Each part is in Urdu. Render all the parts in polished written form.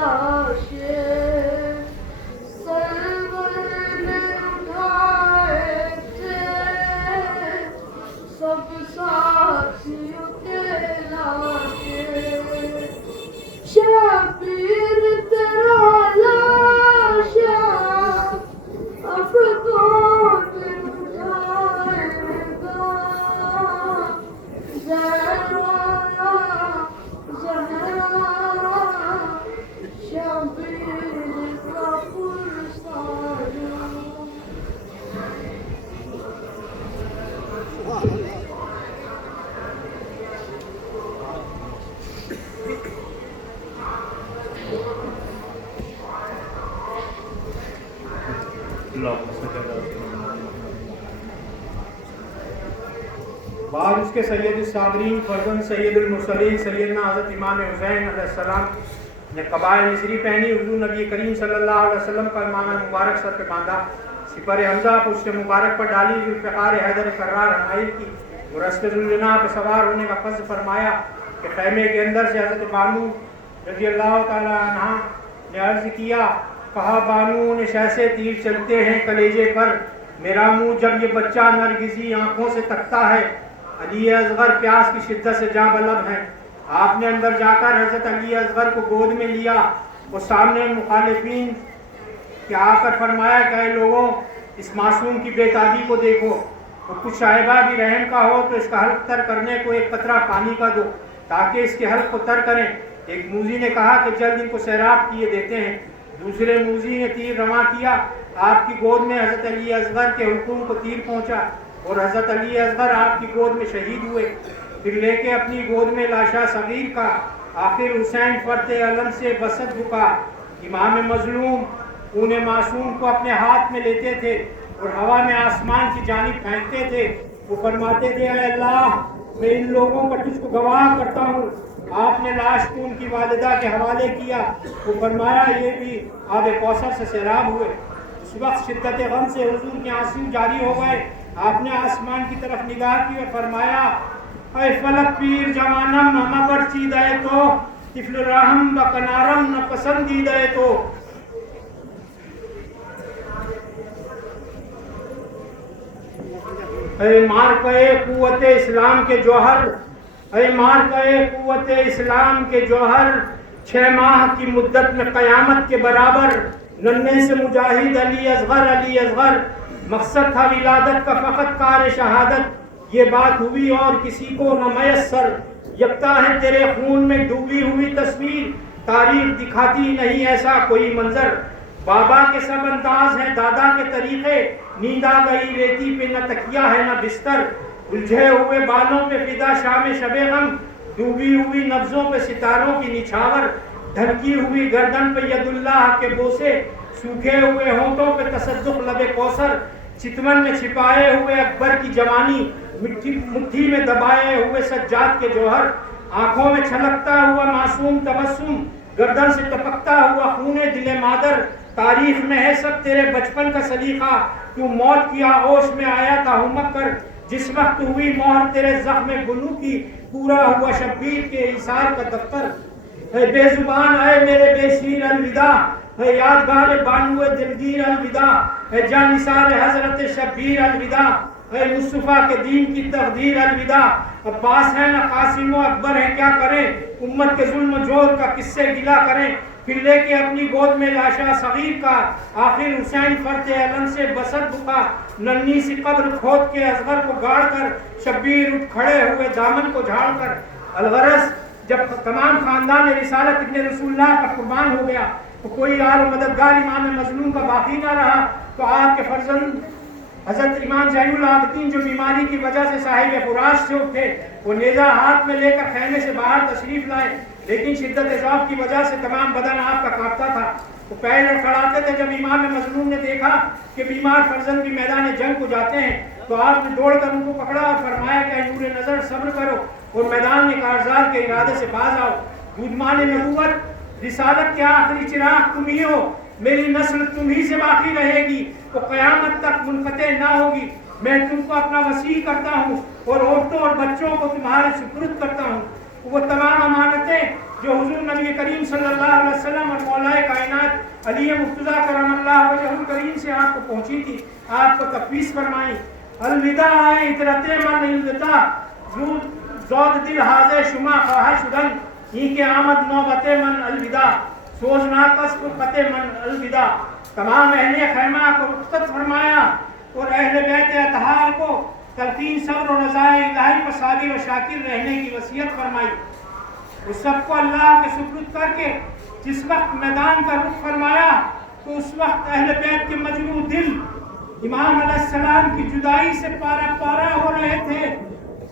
لاشے سرور نے اٹھائے تھے سب ساتھیوں کے لاشے شبیر تیرا لاشا اب کون اٹھائے گا زہرا زہرا شبیر کا پرسایا بعد اس کے سید الصابرین فرزند سید المرسلین سیدنا حضرت امام حسین علیہ السلام نے قبائے مصری پہنی، حضور نبی کریم صلی اللہ علیہ وسلم کا امامہ مبارک سر پہ باندھا، سپر حمزہ پشت مبارک پر ڈالی، ذوالفقار حیدر کرار حمائل کی رسط ذوالجناح پہ سوار ہونے کا قصد فرمایا کہ خیمے کے اندر سے حضرت بانو رضی اللہ تعالی عنہ نے عرض کیا، کہا بانو نشہ سے تیر چلتے ہیں کلیجے پر، میرا منہ جب یہ بچہ نرگسی آنکھوں سے تکتا ہے، علی اصغر پیاس کی شدت سے جاں بلب ہیں۔ آپ نے اندر جا کر حضرت علی اصغر کو گود میں لیا، وہ سامنے مخالفین کے آ کر فرمایا کہ اے لوگوں اس معصوم کی بے تابی کو دیکھو، وہ کچھ شائبہ بھی رحم کا ہو تو اس کا حلق تر کرنے کو ایک قطرہ پانی کا دو تاکہ اس کے حلق کو تر کریں۔ ایک موذی نے کہا کہ جلد ان کو سیراب کیے دیتے ہیں۔ دوسرے موذی نے تیر رواں کیا، آپ کی گود میں حضرت علی اصغر کے حلقوم کو تیر پہنچا اور حضرت علی اصغر آپ کی گود میں شہید ہوئے۔ پھر لے کے اپنی گود میں لاشا صغیر کا آخر حسین فرد علم سے بسط بکا۔ امام مظلوم خون معصوم کو اپنے ہاتھ میں لیتے تھے اور ہوا میں آسمان کی جانب پھینکتے تھے۔ وہ فرماتے تھے اے اللہ میں ان لوگوں کا تجھ کو گواہ کرتا ہوں۔ آپ نے لاش کو ان کی والدہ کے حوالے کیا، وہ فرمایا یہ بھی آب کوثر سے سیراب ہوئے۔ اس وقت شدت غم سے حضور کے آنسو جاری ہو گئے۔ آپ نے آسمان کی طرف نگاہ کی اور فرمایا اے فلک پیر جوانم ہمہ پر چیدہ تو طفل رحم بکنارم نہ پسندیدہ تو۔ اے مارکہ قوت اسلام کے جوہر، اے مارکہ قوت اسلام کے جوہر، 6 ماہ کی مدت میں قیامت کے برابر ننھے سے مجاہد علی اصغر علی اصغر، مقصد تھا ولادت کا فقط کار شہادت، یہ بات ہوئی اور کسی کو نہ میسر، یکتا ہے تیرے خون میں ڈوبی ہوئی تصویر، تاریخ دکھاتی نہیں ایسا کوئی منظر، بابا کے سب انداز ہیں دادا کے طریقے، نیند آ گئی ریتی پہ نہ تکیہ ہے نہ بستر، الجھے ہوئے بالوں پہ فدا شام شب غم، ڈوبی ہوئی نبضوں پہ ستاروں کی نچھاور، ڈھلکی ہوئی گردن پہ ید اللہ کے بوسے، سوکھے ہوئے ہونٹوں پہ تصدق لب کوثر، چتمن میں چھپائے ہوئے اکبر کی جوانی، مٹھی میں دبائے ہوئے سجاد کے جوہر، آنکھوں میں چھلکتا ہوا معصوم تبسم، گردن سے ٹپکتا ہوا خون دل مادر، تاریخ میں ہے سب تیرے بچپن کا سلیقہ، تو موت کی آغوش میں آیا تھا ہمک کر، جس وقت ہوئی مہر تیرے زخم گلو کی، پورا ہوا شبیر کے ایثار کا دفتر، اے بے زبان اے میرے بے شیر الوداع، اے یادگار بانو دلگیر الوداع، اے جانثار حضرت شبیر الوداع، اے مصطفیٰ کے دین کی تقدیر الوداع، عباس ہیں نہ قاسم و اکبر ہیں کیا کریں، امت کے ظلم و جور کا کس سے گلہ کریں، پھر لے کے اپنی گود میں لاشا صغیر کا آخر حسین فرد علم سے بسط بکا، ننھی سی قبر کھود کے اصغر کو گاڑ کر شبیر اٹھ کھڑے ہوئے دامن کو جھاڑ کر۔ الغرض جب تمام خاندان رسالت ابن رسول اللہ پر قربان ہو گیا تو کوئی یار و مددگار امام مظلوم کا باقی نہ رہا، تو آپ کے فرزند حضرت امام زین العابدین جو بیماری کی وجہ سے صاحب فراش سے اٹھے، وہ نیزہ ہاتھ میں لے کر خیمے سے باہر تشریف لائے، لیکن شدت ضعف کی وجہ سے تمام بدن آپ کا کانپتا تھا۔ وہ پیر لڑکھڑاتے تھے۔ جب امام مظلوم نے دیکھا کہ بیمار فرزند بھی میدان جنگ کو جاتے ہیں تو آپ نے دوڑ کر ان کو پکڑا اور فرمایا کہ نور نظر صبر کرو اور میدان میں کارزار کے ارادے سے باز آؤ۔ دودمان نبوت رسالت کے آخری چراغ تم ہی ہو، میری نسل تم ہی سے باقی رہے گی، وہ قیامت تک منقطع نہ ہوگی۔ میں تم کو اپنا وسیع کرتا ہوں اور عورتوں اور بچوں کو تمہارے سپرد کرتا ہوں۔ وہ تمام امانتیں جو حضور نبی کریم صلی اللہ علیہ وسلم اور علی مرتضیٰ کرم اللہ وجہ الکریم سے آپ کو پہنچی تھی، آپ کو تفویض فرمائی. الوداع اطرت من الوداع زود دل حاضر شما خواہ شدن ہی کے آمد نوبت من الوداع سوچنا کس کو قط من الوداع. تمام اہل خیمہ کو رخصت فرمایا اور اہل بیت اطہار کو تلقین صبر و رضائے الہی پر صابر و شاکر رہنے کی وصیت فرمائی. اس سب کو اللہ کے سپرد کر کے جس وقت میدان کا رخ فرمایا تو اس وقت اہل بیت کے مجروح دل امام علیہ السلام کی جدائی سے پارا پارا ہو رہے تھے.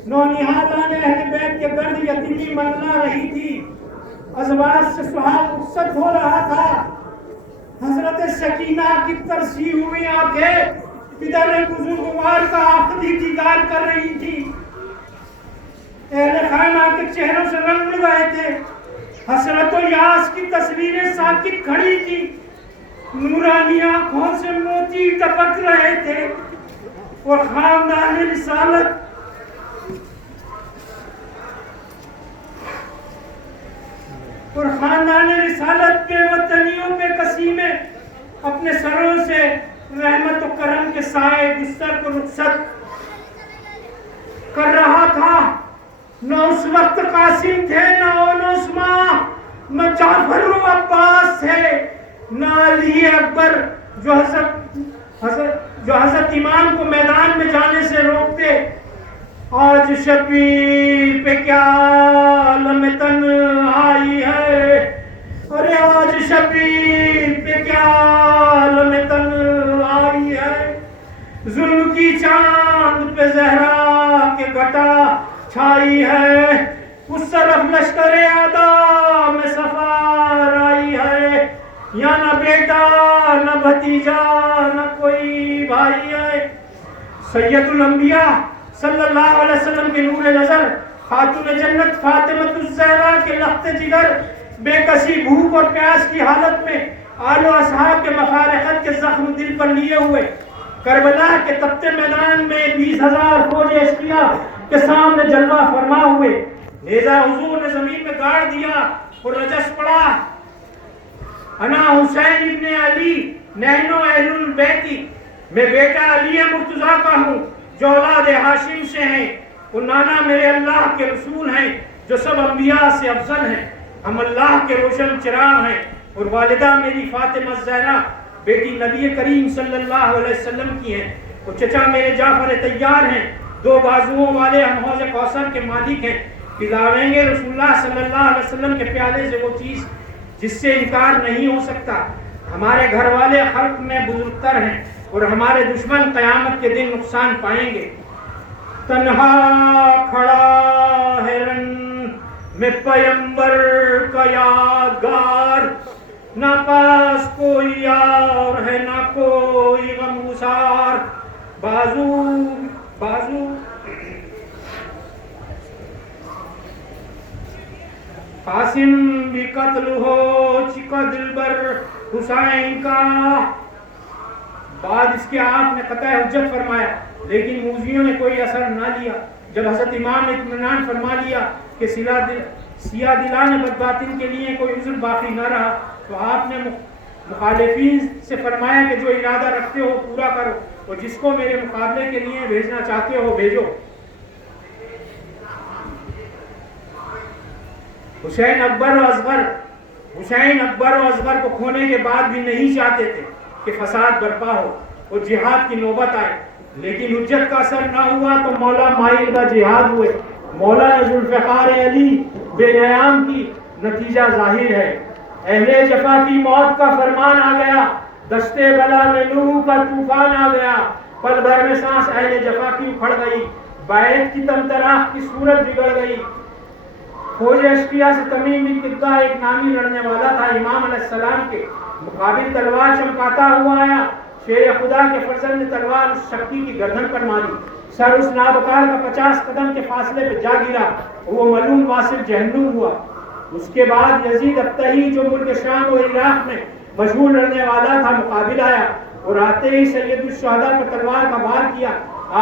نونہالان اہل بیت کے گرد یتیمی منلا رہی تھی، ازواج سے سہاگ رخصت ہو رہا تھا. حضرت سکینہ کی ترسی ہوئی آنکھیں پدر بزرگوار کا آخری دیدار کر رہی تھی. اہل خیمہ کے چہروں سے رنگ اڑ گئے تھے. حسرت و یاس کی تصویریں ساکت کھڑی تھی، نورانی آنکھوں سے موتی ٹپک رہے تھے. اور خاندان رسالت کے وطنیوں پہ قسیمیں اپنے سروں سے رحمت و کرم کے سائے بستر کو رخصت کر رہا تھا. نہ اس وقت قاسم تھے، نہ عثمان، نہ جعفر و عباس تھے، نہ علی اکبر جو حضرت امام کو میدان میں جانے سے روکتے. آج شبیر پہ کیا لمتن آئی ہے، ارے آج شبیر پہ کیا لمتن آئی ہے. ظلم کی چاند پہ زہرا کے گھٹا چھائی ہے، اس طرف لشکر اعداء میں سفار آئی ہے. یا نہ بیٹا نہ بھتیجا نہ کوئی بھائی ہے. سید الانبیاء صلی اللہ علیہ وسلم کے نور نظر، خاتون جنت فاطمہ الزہرا کے لخت جگر، بے کسی بھوک اور پیاس کی حالت میں آل و اصحاب کے مفارقت کے زخم دل پر لیے ہوئے کربلا کے تپتے میدان میں 20,000 فوج اشقیاء کے سامنے جلوہ فرما ہوئے. نیزہ حضور نے زمین میں گاڑ دیا اور رجس پڑا. انا حسین ابن علی نحنو اہل البیتی، میں بیٹا علی مرتضیٰ کا ہوں جو اولاد ہاشم سے ہیں. اور نانا میرے اللہ کے رسول ہیں جو سب انبیاء سے افضل ہیں. ہم اللہ کے روشن چراغ ہیں. اور والدہ میری فاطمہ الزہرا بیٹی نبی کریم صلی اللہ علیہ وسلم کی ہیں. اور چچا میرے جعفر طیار ہیں، 2 بازوؤں والے، ہم حوض کوثر کے مالک ہیں. پلاویں گے رسول اللہ صلی اللہ علیہ وسلم کے پیالے سے وہ چیز جس سے انکار نہیں ہو سکتا. ہمارے گھر والے خلق میں بزرگتر ہیں اور ہمارے دشمن قیامت کے دن نقصان پائیں گے. تنہا کھڑا ہے رن میں پیمبر کا یادگار، نہ پاس کوئی یار ہے نہ کوئی غمگسار. بازو قاسم بھی قتل ہو چکا دلبر حسین کا. بعد اس کے آپ نے قطع حجت فرمایا، لیکن موذیوں نے کوئی اثر نہ لیا. جب حضرت امام نے اطمینان فرما لیا کہ سیاہ دلان بدباطن کے لیے کوئی عذر باقی نہ رہا، تو آپ نے مخالفین سے فرمایا کہ جو ارادہ رکھتے ہو پورا کرو اور جس کو میرے مقابلے کے لیے بھیجنا چاہتے ہو بھیجو. حسین اکبر و اصغر کو کھونے کے بعد بھی نہیں چاہتے تھے کہ فساد برپا ہو اور جہاد کی نوبت آئے. لیکن حجت کا اثر نہ ہوا تو مولا مائل کا جہاد ہوئے. مولا نے ذوالفقار علی بے نیام کی، نتیجہ ظاہر ہے. اہل جفا کی موت کا فرمان آ گیا، دشتے بلا میں نوح کا طوفان آ گیا. پل بھر میں سانس اہل جفا کی اکھڑ گئی، بیت کی طمطراق کی صورت بگڑ گئی. فوج اشقیاء سے تمیم بن قدہ ایک نامی لڑنے والا تھا. امام علیہ السلام کے مقابل تلوار چمکاتا ہوا آیا. شیر خدا کے فرزند نے تلوار اس شخصی کی گردن پر ماری. سر اس نابکار کا 50 قدم کے فاصلے پہ جا گرا. وہ ملعون واصل جہنم ہوا. اس کے بعد یزید ابتہی جو ملک شام و عراق میں مشہور لڑنے والا تھا مقابل آیا اور آتے ہی سید الشہداء پر تلوار کا وار کیا.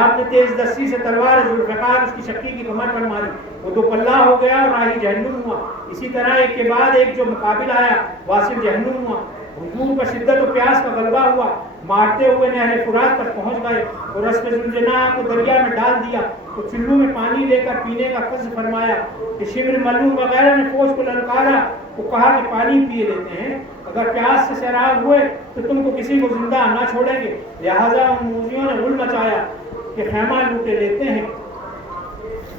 آپ نے تیز دستی سے تلوار ذوالفقار اس کی شقی کی کمر پر ماری. وہ دو پلہ ہو گیا اور راہی جہنم ہوا. اسی طرح ایک کے بعد ایک جو مقابل آیا واصل جہنم ہوا. حضور پر شدت و پیاس کا غلبہ ہوا، مارتے ہوئے نہر فرات تک پہنچ گئے اور رسم زلجنا کو دریا میں ڈال دیا تو چلو میں پانی لے کر پینے کا قصد فرمایا کہ شمر ملوم وغیرہ نے فوج کو للکارا، وہ کہا کہ پانی پیے لیتے ہیں، اگر پیاس سے سیراب ہوئے تو تم کو کسی کو زندہ نہ چھوڑیں گے۔ لہٰذا ان موذیوں نے غل مچایا کہ خیمہ لوٹے لیتے ہیں،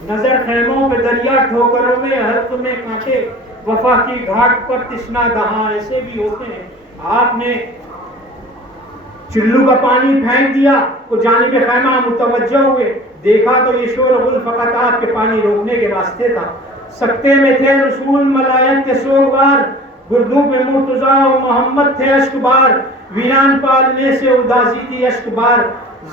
نظر خیموں پہ دریا ٹھوکروں میں حلق میں کانٹے، وفا کی گھاٹ پر تشنا دہاں ایسے بھی ہوتے ہیں۔ آپ نے چلو کا پانی پھینک دیا تو جانب خیمہ متوجہ ہوئے، دیکھا تو یہ شور غل فقط آپ کے پانی روکنے کے واسطے تھا۔ سکتے میں تھے رسول ملائک کے سوگوار، گردوب میں مرتضیٰ و محمد تھے اشک بار، ویران پالنے سے اداسی تھی اشک بار،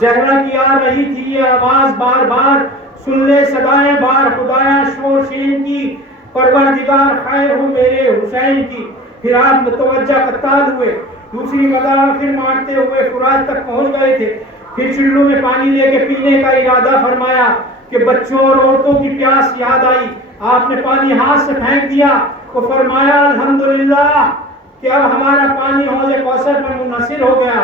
زہرا کی آ رہی تھی یہ آواز بار بار، سن لے صدائیں بار خدایا شور شین کی، پروردگار خیر ہو میرے حسین کی۔ پھر آپ متوجہ قتال ہوئے، دوسری مدار آخر مارتے ہوئے فرات تک پہنچ گئے تھے۔ پھر چلو میں پانی لے کے پینے کا ارادہ فرمایا کہ بچوں اور عورتوں کی پیاس یاد آئی، آپ نے پانی ہاتھ سے پھینک دیا تو فرمایا الحمدللہ کہ اب ہمارا پانی حوض کوثر میں منحصر ہو گیا۔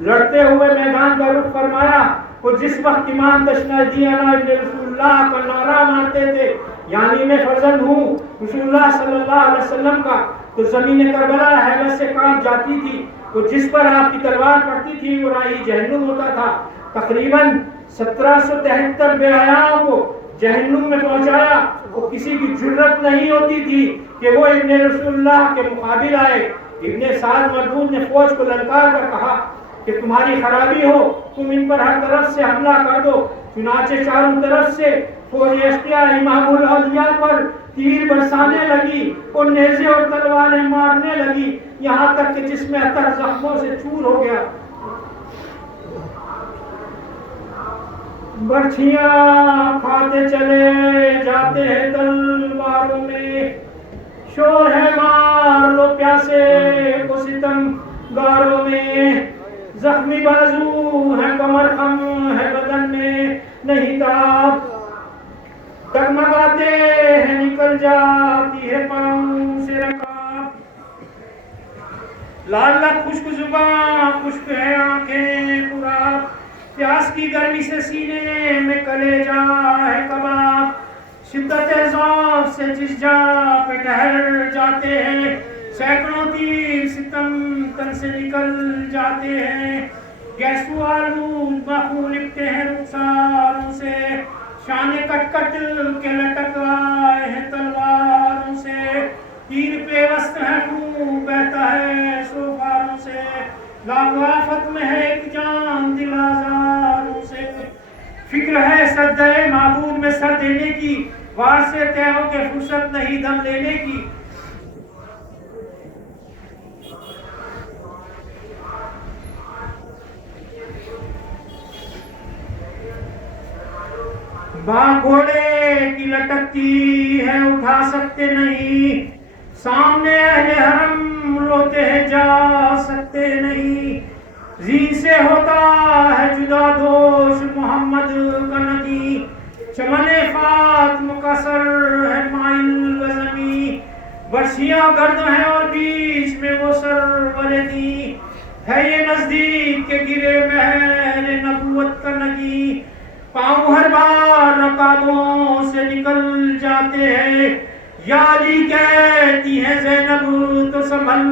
لڑتے ہوئے میدان کا رخ فرمایا، وہ جس وقت امام تشنجیانہ ابن رسول اللہ کا نعرہ مارتے تھے، یعنی میں فرزند ہوں رسول اللہ صلی اللہ علیہ وسلم کا، تو زمین کربلا حیبت سے کانپ جاتی تھی، تو جس پر آپ کی تلوار پڑتی تھی وہ راہی جہنم ہوتا تھا۔ تقریباً 1773 بے حیاؤں کو جہنم میں پہنچایا، وہ کسی کی جرت نہیں ہوتی تھی کہ وہ ابن رسول اللہ کے مقابل آئے۔ ابن سعد مردود نے فوج کو للکار کر کہا کہ تمہاری خرابی ہو، تم ان پر ہر طرف سے حملہ کر دو۔ چنانچہ چاروں طرف سے فوج اشقیاء امام الاولیاء پر تیر برسانے لگی اور نیزے اور تلواریں مارنے لگی، یہاں تک کہ جسم اطہر زخموں سے چور ہو گیا۔ برچھیاں کھاتے چلے جاتے ہیں تلواروں میں، شور ہے مار لو پیاسے کو ستم گاروں میں، زخمی بازو ہے کمر خم ہے بدن میں نہیں تاب، ڈگمگاتے ہیں نکل جاتی ہے پاؤں سے رکاب، لال لال خشک زباں خشک ہے آنکھیں پورا، پیاس کی گرمی سے سینے میں کلیجا ہے کباب، شدت ذوق سے جس جا پہ ٹہر جاتے ہیں، سینکڑوں تیر ستم تن سے نکل جاتے ہیں، گیسو آلود بخون لپٹے ہیں رخساروں سے، شانے کٹ کٹ کے لٹک آئے ہیں تلواروں سے، تیر پہ وسط ہے خون بہتا ہے سوفاروں سے، لاغافت میں ہے ایک جان دل آزاروں سے، فکر ہے سجدہ معبود میں سر دینے کی، وار سے طے ہو کے فرصت نہیں دم لینے کی، باں گھوڑے کی لٹکتی ہے اٹھا سکتے نہیں، سامنے اہل حرم روتے ہیں جا سکتے نہیں، زین سے ہوتا ہے جدا دوش محمد کا ندی، چمن فاطمہ کا سر ہے مائل غزمی، برسیاں گرد ہیں اور بیچ میں وہ سرور دی، ہے یہ نزدیک کے گرے مہر نبوت کا نگی، پاؤں ہر بار رکابوں سے نکل جاتے ہیں، یا علی کہتی ہیں زینب تو سنبھل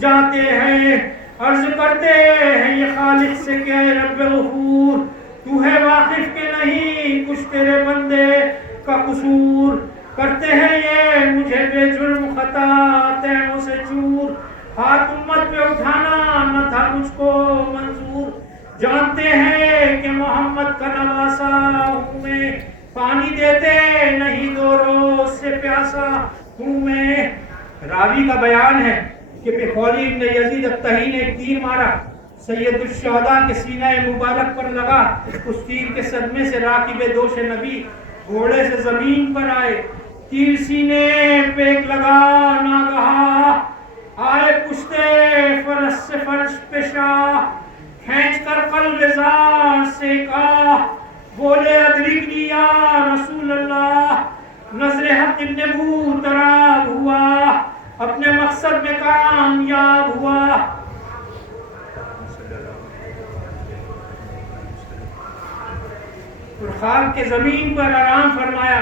جاتے ہیں، عرض کرتے ہیں یہ خالق سے کہ اے رب غفور، تو ہے واقف کہ نہیں کچھ تیرے بندے کا قصور، کرتے ہیں یہ مجھے بے جرم خطا تیموں سے چور، ہاتھ امت پہ اٹھانا نہ تھا مجھ کو منظور، جانتے ہیں کہ محمد کا نواسا ہوں میں، پانی دیتے نہیں دو روز سے پیاسا ہوں میں۔ راوی کا بیان ہے کہ بخوری ابن یزید التہی نے ایک تیر مارا، سید الشہداء کے سینہ مبارک پر لگا، اس تیر کے صدمے سے راکب دوش نبی گھوڑے سے زمین پر آئے، تیر سینے پہ ایک لگا ناگہاں، آئے پشتے فرش سے فرش پہ شاہ، کھینچ کر قلب زار سے کہا، بولے ادرکنی یا رسول اللہ، نظر حق ابن بو تراب ہوا، اپنے مقصد میں کامیاب ہوا، خاک کے زمین پر آرام فرمایا۔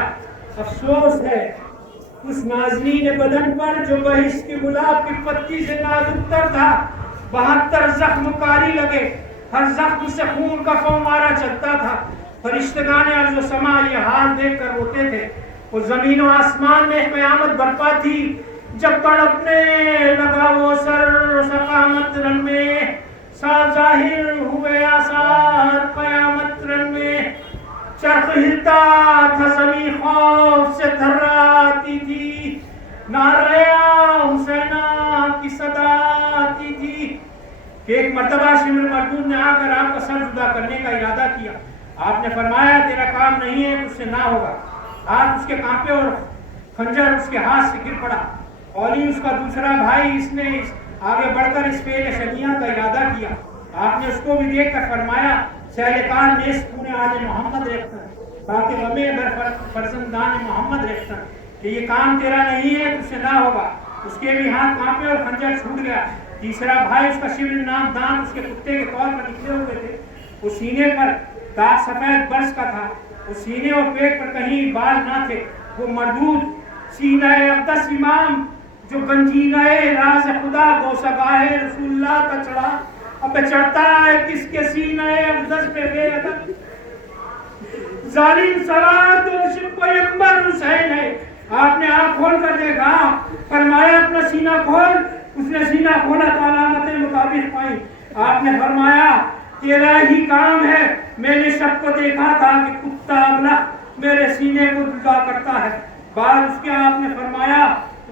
افسوس ہے اس نازنین بدن پر جو بہشت کی گلاب کی پتی سے نازک تر تھا، 72 زخم کاری لگے، ہر زخم سے خون کا فوارہ چلتا تھا۔ فرشتگان ارض و سما یہ حال دیکھ کر روتے تھے۔ اور زمین و آسمان میں قیامت برپا تھی جب تڑپنے لگا وہ سر سقامت رن میں، سال ظاہر ہوئے آثار قیامت رن میں، چرخ ہلتا تھا زمین خوف سے تھراتی تھی، نعرہ حسینہ کی صدا آتی تھی کہ ایک مرتبہ شمر مردود نے آ کر آپ کا سر جدا کرنے کا ارادہ کیا۔ آپ نے فرمایا تیرا کام نہیں ہے، اس سے نہ ہوگا۔ ہاتھ اس کے کانپے اور خنجر اس کے ہاتھ سے گر پڑا۔ اولی اس کا دوسرا بھائی اس نے آگے بڑھ کر اس فعل شنیعہ کا ارادہ کیا۔ آپ نے اس کو بھی دیکھ کر فرمایا سہلکان نیس پونے آل محمد ریختن تاکہ غمے بر فرزندان محمد ریختن کہ یہ کام تیرا نہیں ہے، اس سے نہ ہوگا۔ اس کے بھی ہاتھ کانپے اور خنجر چھوٹ گیا۔ تیسرا بھائی اس کا شبل نام دانت اس کے کتے کے طور پر نکلے ہوئے تھے۔ وہ سینے پر داغ سفید برس کا تھا، وہ سینے اور پیٹ پر کہیں بال نہ تھے۔ وہ مردود سینہ اقدس امام جو گنجینہ راز خدا گوسگاہ رسول اللہ کا چڑھا، اب چڑھتا ہے کس کے سینہ اقدس پہ بے ادب، ظالم سوار تو پیغمبر حسین ہے۔ آپ نے آنکھ کھول کر دیکھا، فرمایا اپنا سینہ کھول۔ اس نے سینہ کھولا تو علامتیں مطابق پائیں۔ آپ نے فرمایا تیرا ہی کام ہے، میں نے سب کو دیکھا تھا کہ کتا ابلہ میرے سینے کو جدا کرتا ہے۔ بعد اس کے آپ نے فرمایا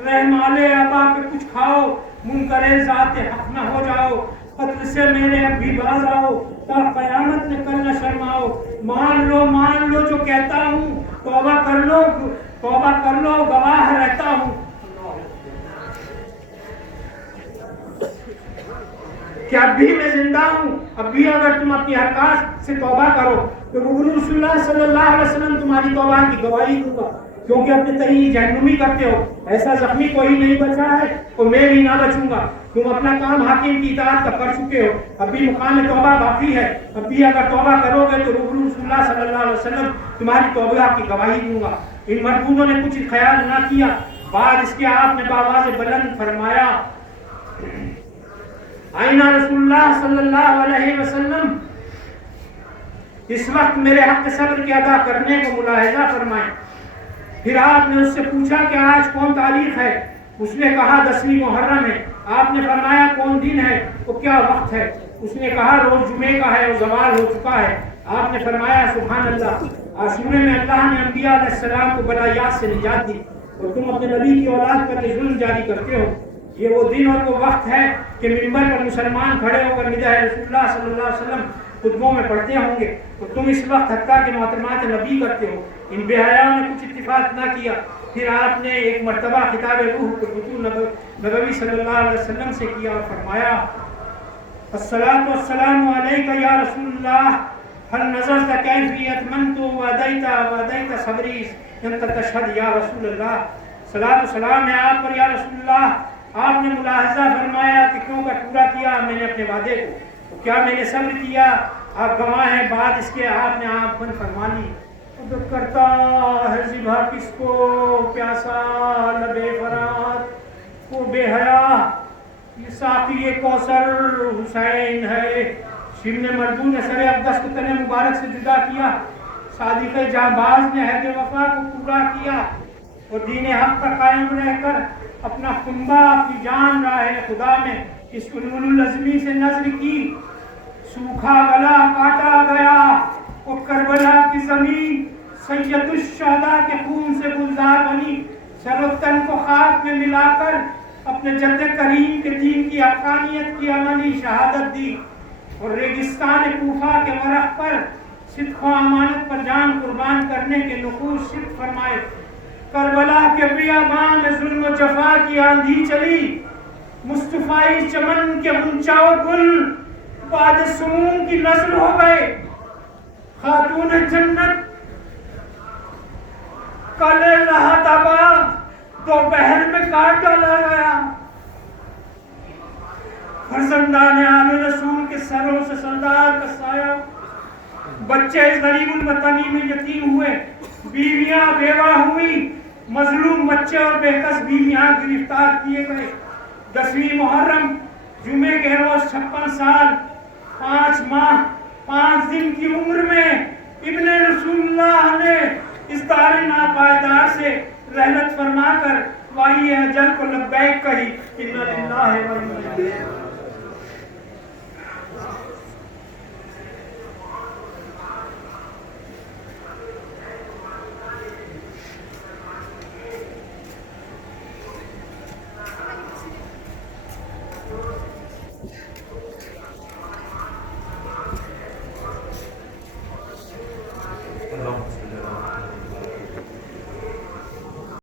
رحمالے ابا پہ کچھ کھاؤ، منکر ذات حق نہ ہو جاؤ، قتل سے میرے اب بھی باز آؤ، تا قیامت میں کل نہ شرماؤ۔ مان لو جو کہتا ہوں، توبہ کر لو گواہ رہتا ہوں کہ اب بھی میں زندہ ہوں۔ اب بھی اگر تم اپنی حرکات سے توبہ کرو تو رسول اللہ صلی اللہ علیہ وسلم تمہاری توبہ کی گواہی دوں گا، کیونکہ اپنے تئیں جہنمی کرتے ہو۔ ایسا زخمی کوئی نہیں بچا ہے اور میں بھی نہ بچوں گا۔ تم اپنا کام حاکم کی اطاعت کا کر چکے ہو، اب بھی مقام توبہ باقی ہے۔ اب بھی اگر توبہ کرو گے تو رسول اللہ صلی اللہ علیہ وسلم تمہاری توبہ کی گواہی دوں گا۔ ان مردودوں نے کچھ خیال نہ کیا۔ بعد اس کے آپ نے بآواز بلند فرمایا آئینہ رسول اللہ صلی اللہ علیہ وسلم، اس وقت میرے حق صبر کے ادا کرنے کو ملاحظہ فرمائیں۔ پھر آپ نے اس سے پوچھا کہ آج کون تاریخ ہے؟ اس نے کہا 10ویں محرم ہے۔ آپ نے فرمایا کون دن ہے اور کیا وقت ہے؟ اس نے کہا روز جمعے کا ہے اور زوال ہو چکا ہے۔ آپ نے فرمایا سبحان اللہ، عاشورے میں اللہ نے انبیاء علیہ السلام کو بلایات سے نجات دی اور تم اپنے نبی کی اولاد پر ظلم جاری کرتے ہو۔ یہ وہ دن اور وہ وقت ہے کہ منبر پر مسلمان کھڑے ہو کر نداء رسول اللہ صلی اللہ علیہ وسلم خطبوں میں پڑھتے ہوں گے اور تم اس وقت حتیٰ کہ محترمات نبی کرتے ہو۔ ان بے حیاؤں نے کچھ اتفاق نہ کیا۔ پھر آپ نے ایک مرتبہ خطاب روح کو رسول نبوی صلی اللہ علیہ وسلم سے کیا اور فرمایا الصلاۃ والسلام علیک یا رسول اللہ، هل نظرت کیفی اتممت وادیت صبری انت تشہد یا رسول اللہ۔ صلاۃ و سلام ہے آپ پر یا رسول اللہ۔ آپ نے ملاحظہ فرمایا کہ کیوں کا پورا کیا میں نے اپنے وعدے کو، تو کیا میں نے صبر کیا؟ آپ گواہ ہیں۔ بعد اس کے آپ نے آنکھ بند فرما لی۔ کرتا ہے ذبح کس کو پیاسا لبے فرات وہ بے حیا، یہ ساقی کوثر حسین ہے۔ شمن مردود نے سر اقدس کو تن مبارک سے جدا کیا۔ صادق جانباز نے عہد وفا کو پورا کیا اور دین حق پر قائم رہ کر اپنا خنبہ اپنی جان راہ خدا میں اس العزمی سے نظر کی۔ سوکھا گلا کاٹا گیا اور کربلا کی زمین سید الشہداء کے خون سے گلزار بنی۔ سر و تن کو خاک میں ملا کر اپنے جد کریم کے دین کی حقانیت کی عملی شہادت دی اور ریگستان کوفہ کے ورق پر صدق و امانت پر جان قربان کرنے کے نقوش صدق فرمائے۔ کربلا کے بیابان میں ظلم و جفا کی آندھی چلی، مصطفی چمن کے منچاؤ گل بعد سموم کی نظر ہو گئے۔ خاتون جنت کل لہت آباد دوپہر میں کاٹ ڈالا گیا۔ فرزندان آل رسول کے سروں سے سردار کا سایہ بچے اس غریب الوطنی میں یتیم ہوئے، بیویاں بیوہ ہوئی، مظلوم بچے اور بےکس بیویاں گرفتار کیے گئے۔ 10ویں محرم جمعے کے روز 56 سال 5 ماہ 5 دن کی عمر میں ابن رسول اللہ نے اس دار ناپائیدار سے رحلت فرما کر وائی اجل کو لبیک کہی۔ انا للہ و انا الیہ راجعون۔